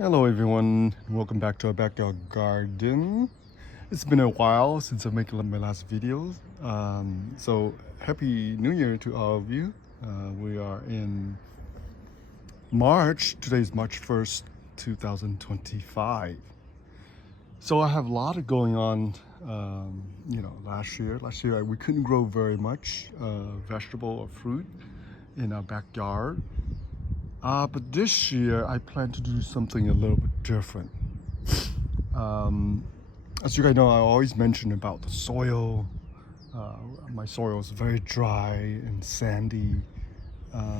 Hello everyone, welcome back to our backyard garden. It's been a while since I made my last videos. So happy new year to all of you. We are in March. Today is March 1st, 2025. So I have a lot going on. Last year we couldn't grow very much vegetable or fruit in our backyard. But this year I plan to do something a little bit different. As you guys know, I always mention about the soil. My soil is very dry and sandy.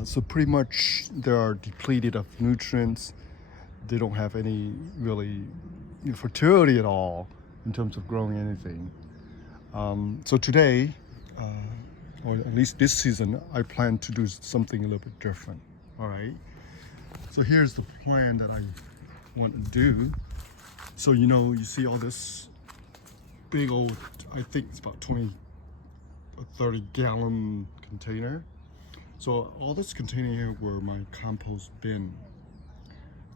So pretty much they are depleted of nutrients. They don't have any really fertility at all in terms of growing anything. So today, or at least this season, I plan to do something a little bit different. All right. So here's the plan that I want to do. So you see all this big old, I think it's about 20 or 30 gallon container. So all this container here were my compost bin.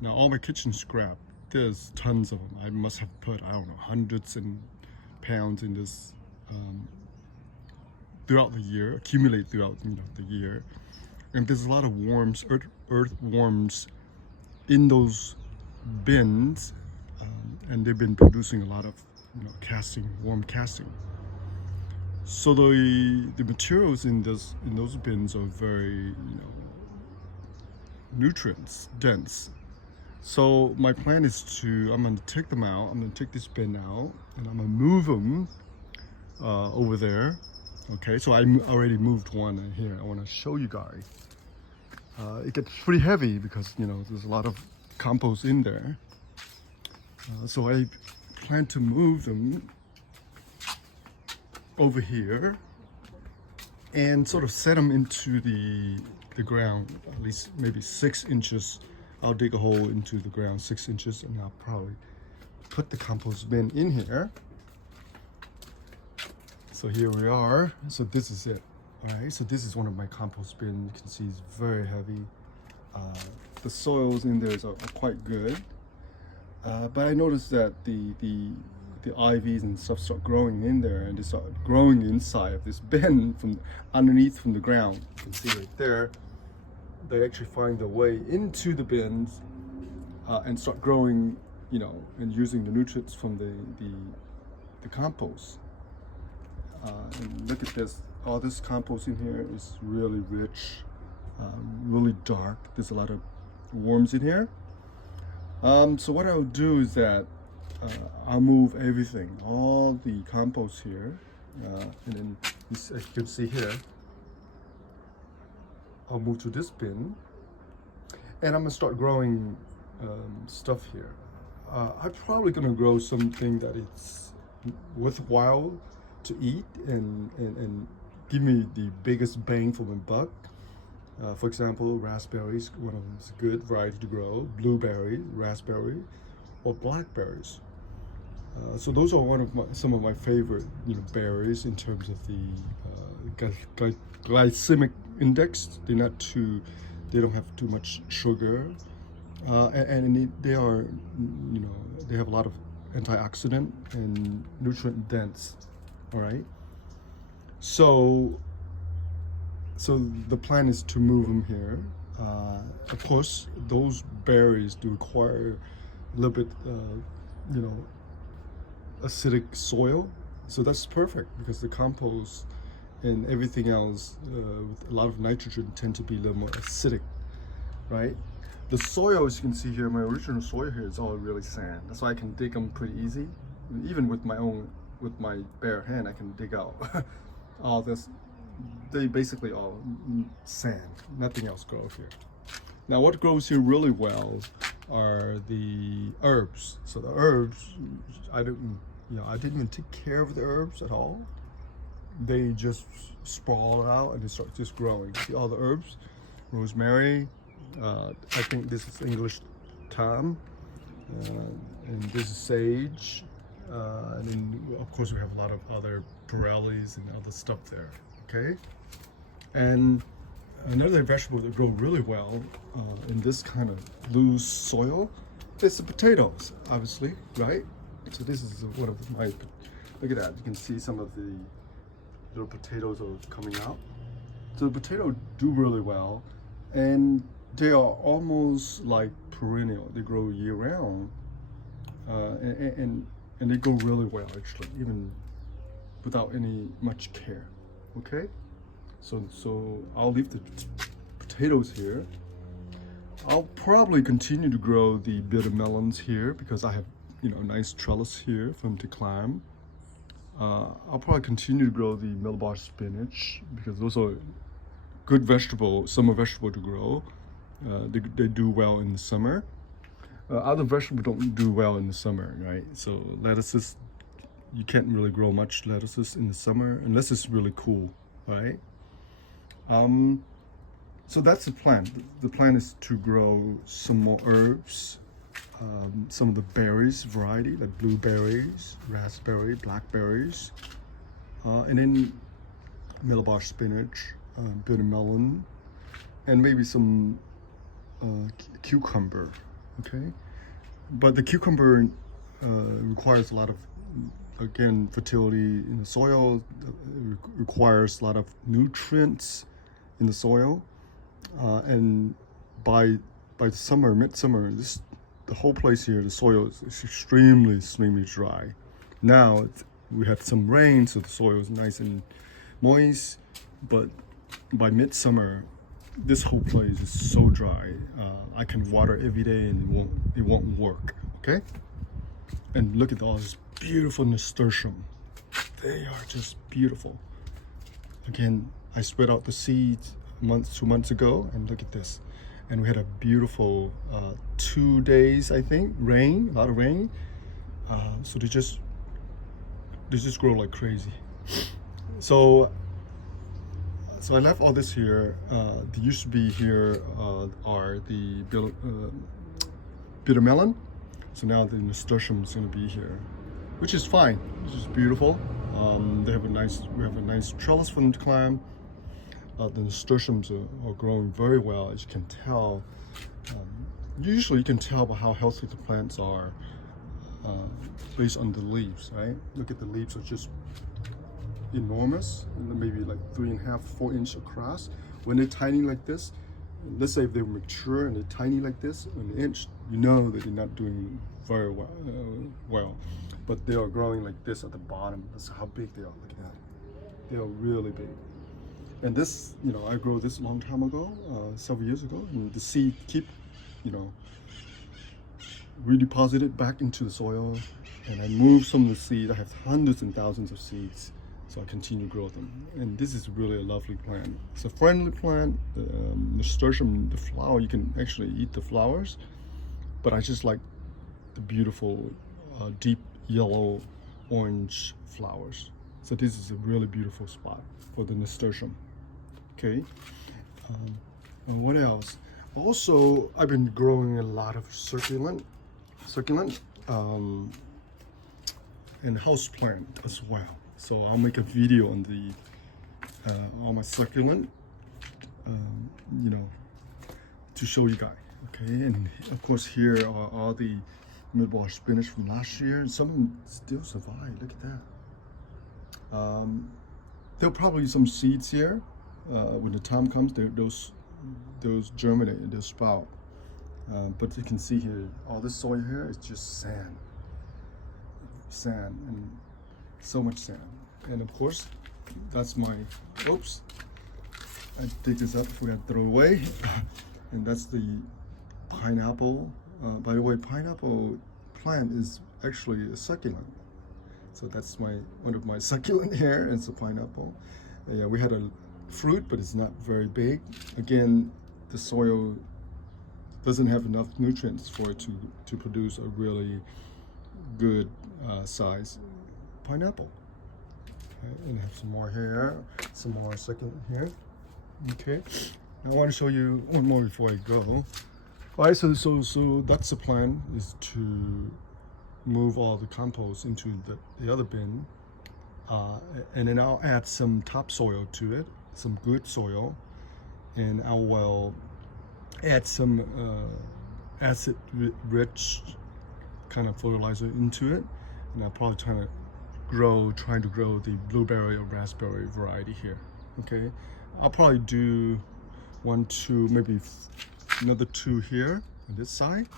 Now all my kitchen scrap, there's tons of them. I must have put, I don't know, hundreds and pounds in this throughout the year, accumulate throughout the year. And there's a lot of worms, earthworms in those bins, and they've been producing a lot of worm casting. So the materials in those bins are very nutrients dense. So my plan is I'm going to take them out. I'm going to take this bin out and I'm going to move them over there. Okay, so I already moved one here. I want to show you guys. It gets pretty heavy because there's a lot of compost in there. So I plan to move them over here and sort of set them into the ground, at least maybe 6 inches. I'll dig a hole into the ground 6 inches and I'll probably put the compost bin in here. So here we are. So this is it. All right, so this is one of my compost bins. You can see it's very heavy. The soils in there are quite good. But I noticed that the ivies and stuff start growing in there, and they start growing inside of this bin from underneath from the ground. You can see right there. They actually find their way into the bins and start growing, and using the nutrients from the compost. And look at this. All this compost in here is really rich, really dark. There's a lot of worms in here. So what I'll do is that I'll move everything, all the compost here, and then as you can see here, I'll move to this bin, and I'm gonna start growing stuff here. I'm probably gonna grow something that it's worthwhile to eat and give me the biggest bang for my buck. For example, raspberries, one of them is a good variety to grow. Blueberry, raspberry, or blackberries. So those are some of my favorite berries in terms of the glycemic index. They don't have too much sugar, and they have a lot of antioxidant and nutrient dense. All right. So the plan is to move them here. Of course, those berries do require a little bit, acidic soil. So that's perfect because the compost and everything else with a lot of nitrogen tend to be a little more acidic, right? The soil, as you can see here, my original soil here is all really sand. That's why I can dig them pretty easy. Even with my bare hand, I can dig out all this. They basically all sand, nothing else grows here. Now what grows here really well are the herbs. So the herbs, I didn't even take care of the herbs at all. They just sprawl out and they start just growing. See all the herbs, rosemary, I think this is English thyme, and this is sage, and then of course we have a lot of other borellis and other stuff there. Okay, and another vegetable that grows really well in this kind of loose soil it's the potatoes, obviously, right? So this is one of my, look at that, you can see some of the little potatoes are coming out. So the potatoes do really well, and they are almost like perennial. They grow year round, and they grow really well actually, even without any much care. Okay, so I'll leave the potatoes here. I'll probably continue to grow the bitter melons here because I have, nice trellis here for them to climb. I'll probably continue to grow the mealbar spinach because those are good vegetable, summer vegetable to grow. They do well in the summer. Other vegetables don't do well in the summer, right? So lettuces, you can't really grow much lettuces in the summer unless it's really cool, right? So that's the plan. The plan is to grow some more herbs, some of the berries variety, like blueberries, raspberry, blackberries, and then mealbar spinach, bitter melon, and maybe some cucumber. Okay, but the cucumber requires a lot of, again, fertility in the soil. Requires a lot of nutrients in the soil, and by the summer, midsummer, the whole place here, the soil is extremely dry. Now we have some rain, so the soil is nice and moist, but by midsummer, this whole place is so dry. I can water every day and it won't work. Okay, and look at all this beautiful nasturtium. They are just beautiful. Again, I spread out the seeds 2 months ago, and look at this. And we had a beautiful 2 days, I think, rain, a lot of rain. So they just grow like crazy. So I left all this here. There used to be here are the bitter melon. So now the nasturtium is going to be here, which is fine. Which is beautiful. We have a nice trellis for them to climb. The nasturtiums are growing very well, as you can tell. Usually you can tell by how healthy the plants are based on the leaves, right? Look at the leaves are just enormous, maybe like 3.5, 4 inch across. When they're tiny like this, let's say if they're mature and they're tiny like this, an inch, you know that they're not doing very well. But they are growing like this at the bottom. That's how big they are. Look at that. They are really big. And this, I grew this a long time ago, several years ago, and the seed keep, redeposited back into the soil, and I moved some of the seed. I have hundreds and thousands of seeds, so I continue to grow them. And this is really a lovely plant. It's a friendly plant. The nasturtium, the flower, you can actually eat the flowers, but I just like the beautiful deep yellow orange flowers. So this is a really beautiful spot for the nasturtium. Okay, and what else? Also, I've been growing a lot of succulent, and house plant as well. So I'll make a video on the all my succulent, to show you guys. Okay, and of course here are all the mealbar spinach from last year, and some of them still survive. Look at that. There'll probably be some seeds here. When the time comes, those germinate and they'll sprout. But you can see here, all this soil here is just sand, and so much sand. And of course, that's my, oops, I dig this up before I throw it away. And that's the pineapple. By the way, pineapple plant is actually a succulent. So that's one of my succulent here. It's a pineapple. Yeah, we had a fruit, but it's not very big. Again, the soil doesn't have enough nutrients for it to produce a really good size pineapple. Okay, and I have some more here, some more succulent here. Okay, I want to show you one more before I go. All right, so that's the plan, is to move all the compost into the other bin, and then I'll add some topsoil to it, some good soil, and I will add some acid-rich kind of fertilizer into it, and I'll probably trying to grow the blueberry or raspberry variety here. Okay, I'll probably do 1, 2, maybe another 2 here on this side.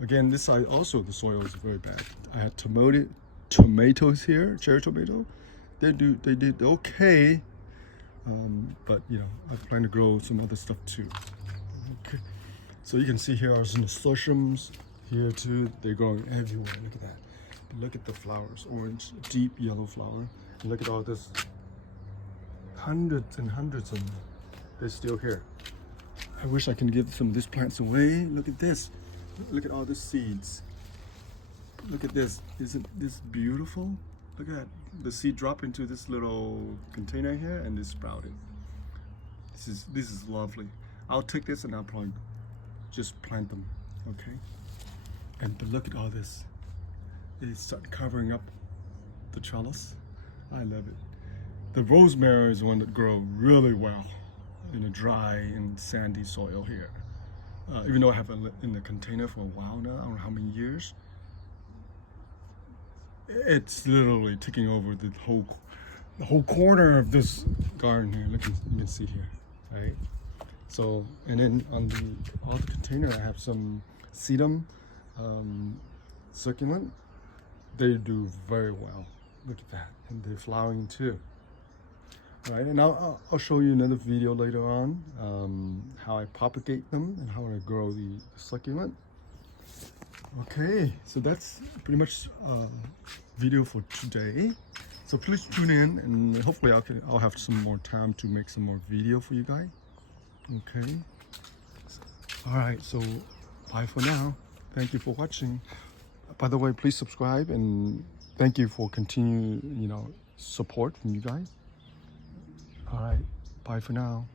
Again, this side also the soil is very bad. I had tomatoes here, cherry tomato. They did okay, but you know, I plan to grow some other stuff too. Okay, so you can see here are some nasturtiums here too. They're growing everywhere. Look at that. Look at the flowers, orange, deep yellow flower. And look at all this, hundreds and hundreds of them. They're still here. I wish I can give some of these plants away. Look at this. Look at all the seeds. Look at this. Isn't this beautiful? Look at that. The seed drop into this little container here and it sprouted. This is lovely. I'll take this and I'll probably just plant them. Okay. But look at all this. They start covering up the trellis. I love it. The rosemary is one that grows really well in a dry and sandy soil here. Even though I have it in the container for a while now, I don't know how many years. It's literally taking over the whole corner of this garden here. Look, you can see here, right? So, and then on the other container, I have some sedum succulent. They do very well. Look at that, and they're flowering too. All right, and I'll show you another video later on how I propagate them and how I grow the succulent. Okay, so that's pretty much video for today. So please tune in, and hopefully I'll have some more time to make some more video for you guys. Okay. All right, so bye for now. Thank you for watching. By the way, please subscribe, and thank you for continued, support from you guys. All right, bye for now.